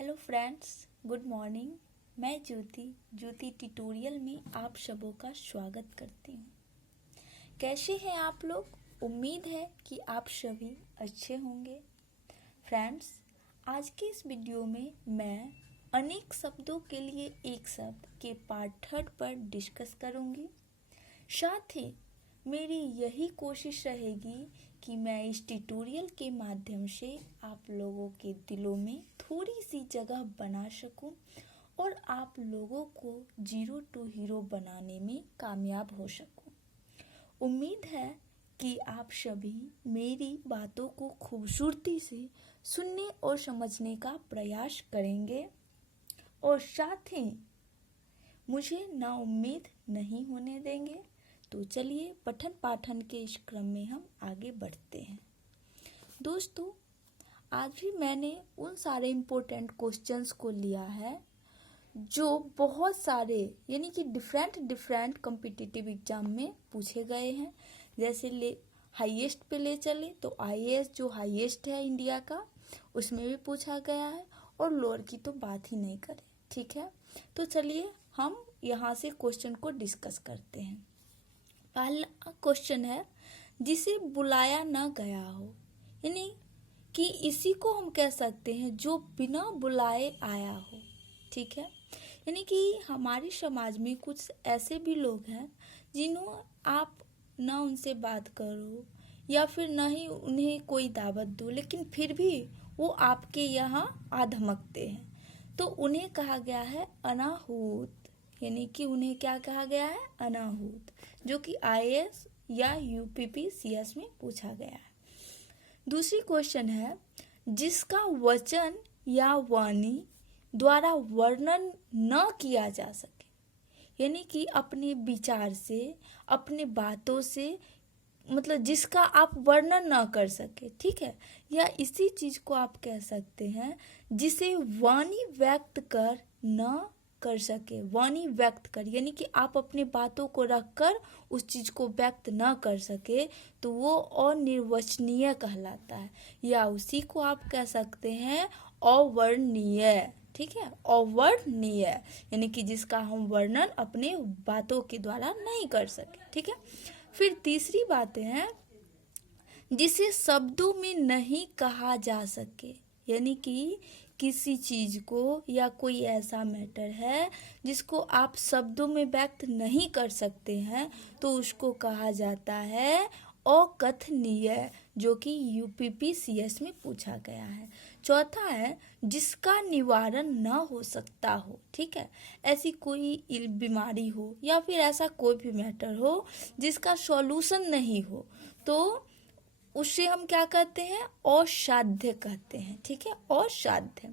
Hello friends, good morning. मैं ज्योति tutorial में आप सबों का स्वागत करती हूँ। कैसे हैं आप लोग? उम्मीद है कि आप सभी अच्छे होंगे। फ्रेंड्स, आज के इस वीडियो में मैं अनेक शब्दों के लिए एक शब्द के पार्ट 3 पर डिस्कस करूँगी। साथ ही मेरी यही कोशिश रहेगी कि मैं इस ट्यूटोरियल के माध्यम से आप लोगों के दिलों में थोड़ी सी जगह बना सकूं और आप लोगों को जीरो टू हीरो बनाने में कामयाब हो सकूं। उम्मीद है कि आप सभी मेरी बातों को खूबसूरती से सुनने और समझने का प्रयास करेंगे और साथ ही मुझे नाउम्मीद नहीं होने देंगे। तो चलिए पठन पाठन के इस क्रम में हम आगे बढ़ते हैं। दोस्तों, आज भी मैंने उन सारे इम्पोर्टेंट क्वेश्चंस को लिया है जो बहुत सारे यानी कि डिफरेंट कॉम्पिटिटिव एग्जाम में पूछे गए हैं। जैसे हाईएस्ट पे ले चले तो आईएएस जो हाईएस्ट है इंडिया का, उसमें भी पूछा गया है और लोअर की तो बात ही नहीं करें। ठीक है, तो चलिए हम यहाँ से क्वेश्चन को डिस्कस करते हैं। पहला क्वेश्चन है, जिसे बुलाया ना गया हो, यानी कि इसी को हम कह सकते हैं जो बिना बुलाए आया हो। ठीक है, यानी कि हमारे समाज में कुछ ऐसे भी लोग हैं जिन्हों आप ना उनसे बात करो या फिर ना ही उन्हें कोई दावत दो, लेकिन फिर भी वो आपके यहाँ आ धमकते हैं। तो उन्हें कहा गया है अनाहूत, यानी कि उन्हें क्या कहा गया है? अनाहूत, जो कि आईएएस या यूपीपीसीएस में पूछा गया है। दूसरी क्वेश्चन है, जिसका वचन या वाणी द्वारा वर्णन न किया जा सके, यानी कि अपने विचार से, अपने बातों से, मतलब जिसका आप वर्णन ना कर सके। ठीक है, या इसी चीज को आप कह सकते हैं जिसे वाणी व्यक्त कर न कर सके। वाणी व्यक्त कर यानी कि आप अपने बातों को रखकर उस चीज को व्यक्त न कर सके तो वो अनिर्वचनीय कहलाता है, या उसी को आप कह सकते हैं अवर्णनीय। ठीक है, अवर्णनीय यानी कि जिसका हम वर्णन अपने बातों के द्वारा नहीं कर सके। ठीक है, फिर तीसरी बातें हैं, जिसे शब्दों में नहीं कहा जा सके, यानी कि किसी चीज को या कोई ऐसा मैटर है जिसको आप शब्दों में व्यक्त नहीं कर सकते हैं तो उसको कहा जाता है अकथनीय, जो कि यूपीपीसीएस में पूछा गया है। चौथा है, जिसका निवारण न हो सकता हो। ठीक है, ऐसी कोई बीमारी हो या फिर ऐसा कोई भी मैटर हो जिसका सॉल्यूशन नहीं हो तो उसे हम क्या कहते हैं? असाध्य कहते हैं। ठीक है, असाध्य।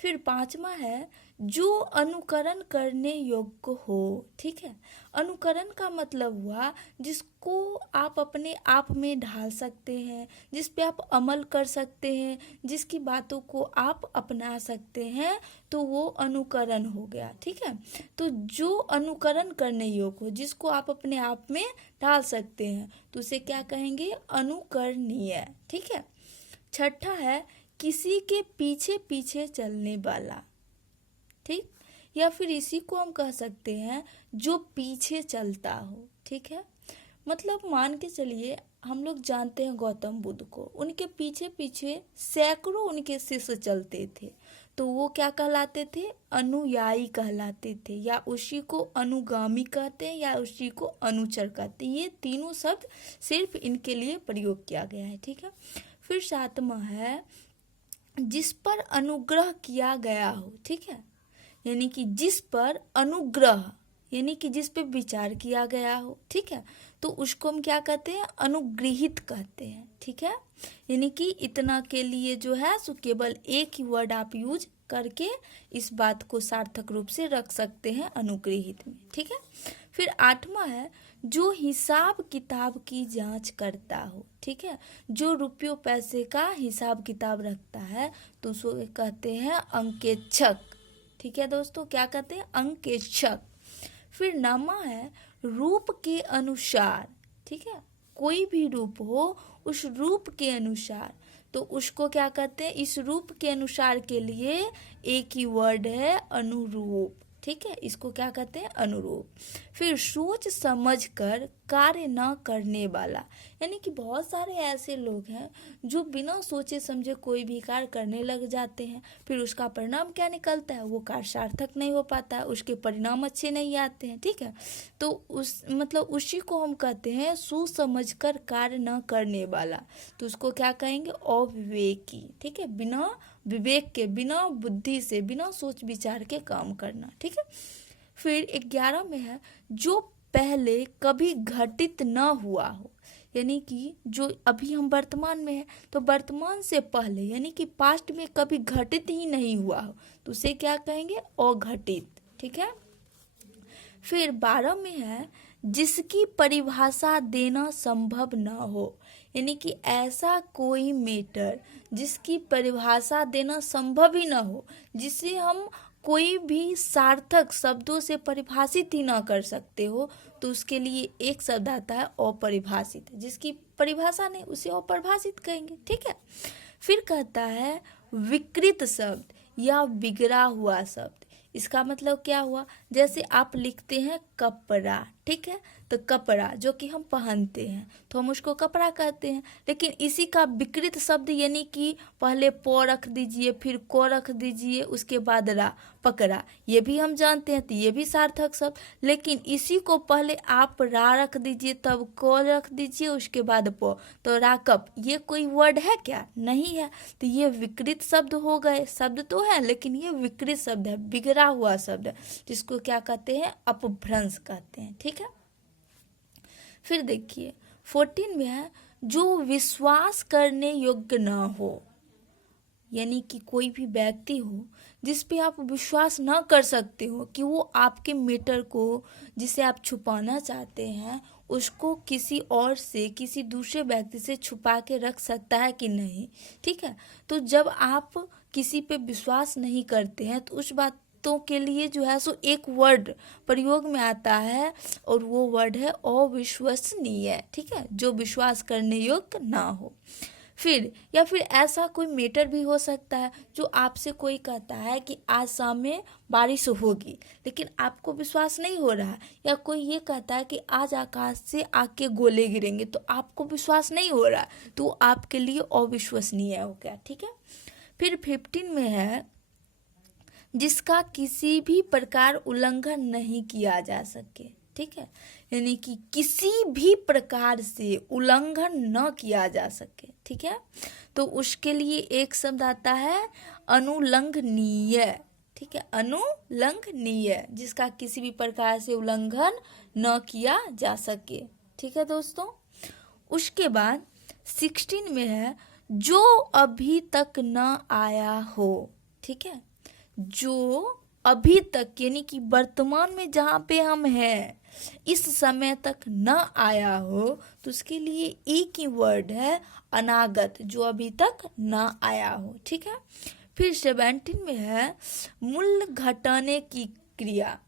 फिर पांचवा है, जो अनुकरण करने योग्य हो। ठीक है, अनुकरण का मतलब हुआ जिसको आप अपने आप में ढाल सकते हैं, जिस पे आप अमल कर सकते हैं, जिसकी बातों को आप अपना सकते हैं, तो वो अनुकरण हो गया। ठीक है, तो जो अनुकरण करने योग्य हो, जिसको आप अपने आप में ढाल सकते हैं, तो उसे क्या कहेंगे? अनुकरणीय। ठीक है, छठा है, किसी के पीछे पीछे चलने वाला। ठीक, या फिर इसी को हम कह सकते हैं जो पीछे चलता हो। ठीक है, मतलब मान के चलिए हम लोग जानते हैं गौतम बुद्ध को, उनके पीछे पीछे सैकड़ों उनके शिष्य चलते थे, तो वो क्या कहलाते थे? अनुयायी कहलाते थे, या उसी को अनुगामी कहते हैं या उसी को अनुचर कहते हैं। ये तीनों शब्द सिर्फ इनके लिए प्रयोग किया गया है। ठीक है, फिर सातवां है, जिस पर अनुग्रह किया गया हो। ठीक है, यानी कि जिस पर अनुग्रह यानी कि जिस पे विचार किया गया हो। ठीक है, तो उसको हम क्या कहते हैं? अनुगृहित कहते हैं। ठीक है, यानी कि इतना के लिए जो है सो केवल एक ही वर्ड आप यूज करके इस बात को सार्थक रूप से रख सकते हैं अनुगृहित में। ठीक है, फिर आठवां है, जो हिसाब किताब की जांच करता हो। ठीक है, जो रुपयों पैसे का हिसाब किताब रखता है तो उसको कहते हैं अंकेक्षक। ठीक है दोस्तों, क्या कहते हैं? अंकेक्षक। फिर नामा है, रूप के अनुसार। ठीक है, कोई भी रूप हो उस रूप के अनुसार, तो उसको क्या कहते हैं, इस रूप के अनुसार के लिए एक ही वर्ड है अनुरूप। ठीक है, इसको क्या कहते हैं, अनुरूप। फिर सोच समझ कर कार्य न करने वाला, यानी कि बहुत सारे ऐसे लोग हैं जो बिना सोचे समझे कोई भी कार्य करने लग जाते हैं, फिर उसका परिणाम क्या निकलता है, वो कार्य सार्थक नहीं हो पाता है, उसके परिणाम अच्छे नहीं आते हैं। ठीक है, तो उसी को हम कहते हैं सोच समझ कर कार्य न करने वाला, तो उसको क्या कहेंगे, अविवेकी। ठीक है, बिना विवेक के, बिना बुद्धि से, बिना सोच विचार के काम करना। ठीक है, फिर 11 में है जो पहले कभी घटित न हुआ हो, यानी कि जो अभी हम वर्तमान में है तो वर्तमान से पहले यानी कि पास्ट में कभी घटित ही नहीं हुआ हो तो उसे क्या कहेंगे, अघटित। ठीक है, फिर 12 में है जिसकी परिभाषा देना संभव न हो, यानी कि ऐसा कोई मैटर जिसकी परिभाषा देना संभव ही न हो, जिसे हम कोई भी सार्थक शब्दों से परिभाषित ही ना कर सकते हो, तो उसके लिए एक शब्द आता है अपरिभाषित, जिसकी परिभाषा नहीं उसे अपरिभाषित कहेंगे। ठीक है, फिर कहता है विकृत शब्द या बिगड़ा हुआ शब्द, इसका मतलब क्या हुआ, जैसे आप लिखते हैं कपड़ा। ठीक है, तो कपड़ा जो कि हम पहनते हैं तो हम उसको कपड़ा कहते हैं, लेकिन इसी का विकृत शब्द यानी कि पहले प रख दीजिए, फिर को रख दीजिए, उसके बाद रा, पकड़ा, ये भी हम जानते हैं तो ये भी सार्थक शब्द, लेकिन इसी को पहले आप रा रख दीजिए, तब को रख दीजिए, उसके बाद प, तो राकप, ये कोई वर्ड है क्या, नहीं है, तो ये विकृत शब्द हो गए। शब्द तो है लेकिन ये विकृत शब्द है, बिगड़ा हुआ शब्द है, जिसको क्या कहते हैं, अपभ्रंश कहते हैं। ठीक है, फिर देखिए 14 में है जो विश्वास करने योग्य ना हो, यानी कि कोई भी व्यक्ति हो जिस पे आप विश्वास ना कर सकते हो कि वो आपके मैटर को जिसे आप छुपाना चाहते हैं उसको किसी और से, किसी दूसरे व्यक्ति से छुपा के रख सकता है कि नहीं। ठीक है, तो जब आप किसी पे विश्वास नहीं करते हैं तो उस बातों के लिए जो है सो एक वर्ड प्रयोग में आता है और वो वर्ड है अविश्वसनीय। ठीक है, जो विश्वास करने योग्य ना हो। फिर या फिर ऐसा कोई मैटर भी हो सकता है जो आपसे कोई कहता है कि आज शाम में बारिश होगी, लेकिन आपको विश्वास नहीं हो रहा है, या कोई ये कहता है कि आज आकाश से आग के गोले गिरेंगे तो आपको विश्वास नहीं हो रहा है, तो आपके लिए अविश्वसनीय हो गया। ठीक है, फिर 15 में है जिसका किसी भी प्रकार उल्लंघन नहीं किया जा सके। ठीक है, यानी कि किसी भी प्रकार से उल्लंघन न किया जा सके। ठीक है, तो उसके लिए एक शब्द आता है अनुलंघनीय। ठीक है, अनुलंघनीय, जिसका किसी भी प्रकार से उल्लंघन न किया जा सके। ठीक है दोस्तों, उसके बाद 16 में है जो अभी तक न आया हो। ठीक है, जो अभी तक यानी कि वर्तमान में जहाँ पे हम हैं इस समय तक न आया हो तो उसके लिए एक ही वर्ड है अनागत, जो अभी तक न आया हो। ठीक है, फिर 17 में है मूल्य घटाने की क्रिया।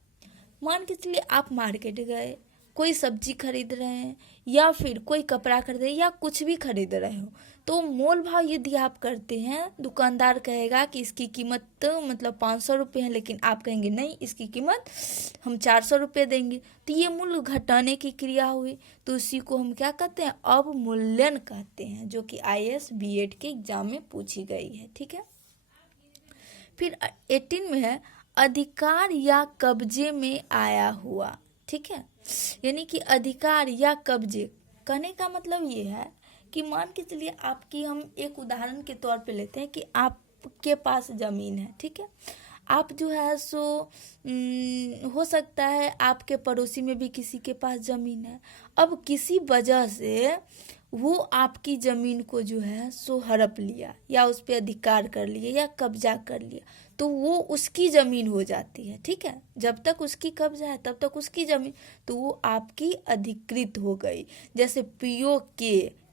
मान के चलिए आप मार्केट गए, कोई सब्जी खरीद रहे हैं या फिर कोई कपड़ा खरीद रहे हैं या कुछ भी खरीद रहे हो, तो मोल भाव यदि आप करते हैं, दुकानदार कहेगा कि इसकी कीमत मतलब 500 रुपये है, लेकिन आप कहेंगे नहीं इसकी कीमत हम 400 रुपये देंगे, तो ये मूल्य घटाने की क्रिया हुई, तो उसी को हम क्या कहते हैं, अवमूल्यन कहते हैं, जो कि IAS B.Ed के एग्जाम में पूछी गई है। ठीक है, फिर 18 में है अधिकार या कब्जे में आया हुआ। ठीक है, यानी कि अधिकार या कब्जे कहने का मतलब ये है कि मान के चलिए आपकी, हम एक उदाहरण के तौर पे लेते हैं कि आपके पास ज़मीन है। ठीक है, आप जो है सो हो सकता है आपके पड़ोसी में भी किसी के पास ज़मीन है, अब किसी वजह से वो आपकी ज़मीन को जो है सो हड़प लिया या उस पर अधिकार कर लिया या कब्जा कर लिया, तो वो उसकी ज़मीन हो जाती है। ठीक है, जब तक उसकी कब्जा है तब तक उसकी ज़मीन, तो वो आपकी अधिकृत हो गई। जैसे POK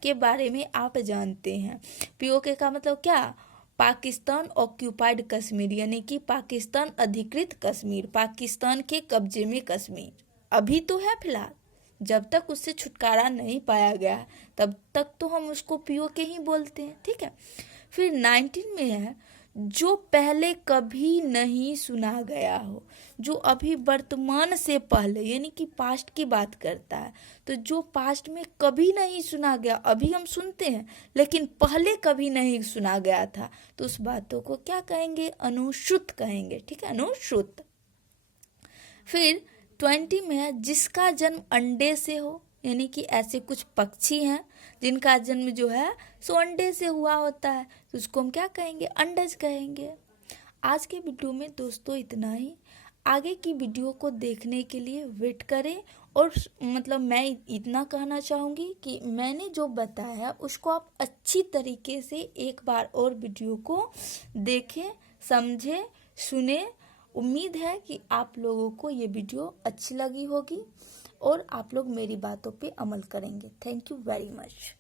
के बारे में आप जानते हैं, POK का मतलब क्या, पाकिस्तान ऑक्यूपाइड कश्मीर, यानी कि पाकिस्तान अधिकृत कश्मीर, पाकिस्तान के कब्जे में कश्मीर अभी तो है फिलहाल, जब तक उससे छुटकारा नहीं पाया गया तब तक तो हम उसको पीओके ही बोलते हैं, ठीक है। फिर 19 में है जो पहले कभी नहीं सुना गया हो, जो अभी वर्तमान से पहले यानी कि पास्ट की बात करता है। तो जो पास्ट में कभी नहीं सुना गया, अभी हम सुनते हैं लेकिन पहले कभी नहीं सुना गया था, तो उस बातों को क्या कहेंगे? अनुश्रुत कहेंगे, ठीक है, अनुश्रुत। फिर 20 में है जिसका जन्म अंडे से हो, यानी कि ऐसे कुछ पक्षी हैं जिनका जन्म जो है सो अंडे से हुआ होता है, तो उसको हम क्या कहेंगे? अंडज कहेंगे। आज के वीडियो में दोस्तों इतना ही। आगे की वीडियो को देखने के लिए वेट करें। और मतलब मैं इतना कहना चाहूँगी कि मैंने जो बताया उसको आप अच्छी तरीके से एक बार और वीडियो को देखें, समझें, सुने। उम्मीद है कि आप लोगों को ये वीडियो अच्छी लगी होगी और आप लोग मेरी बातों पे अमल करेंगे। Thank you very much.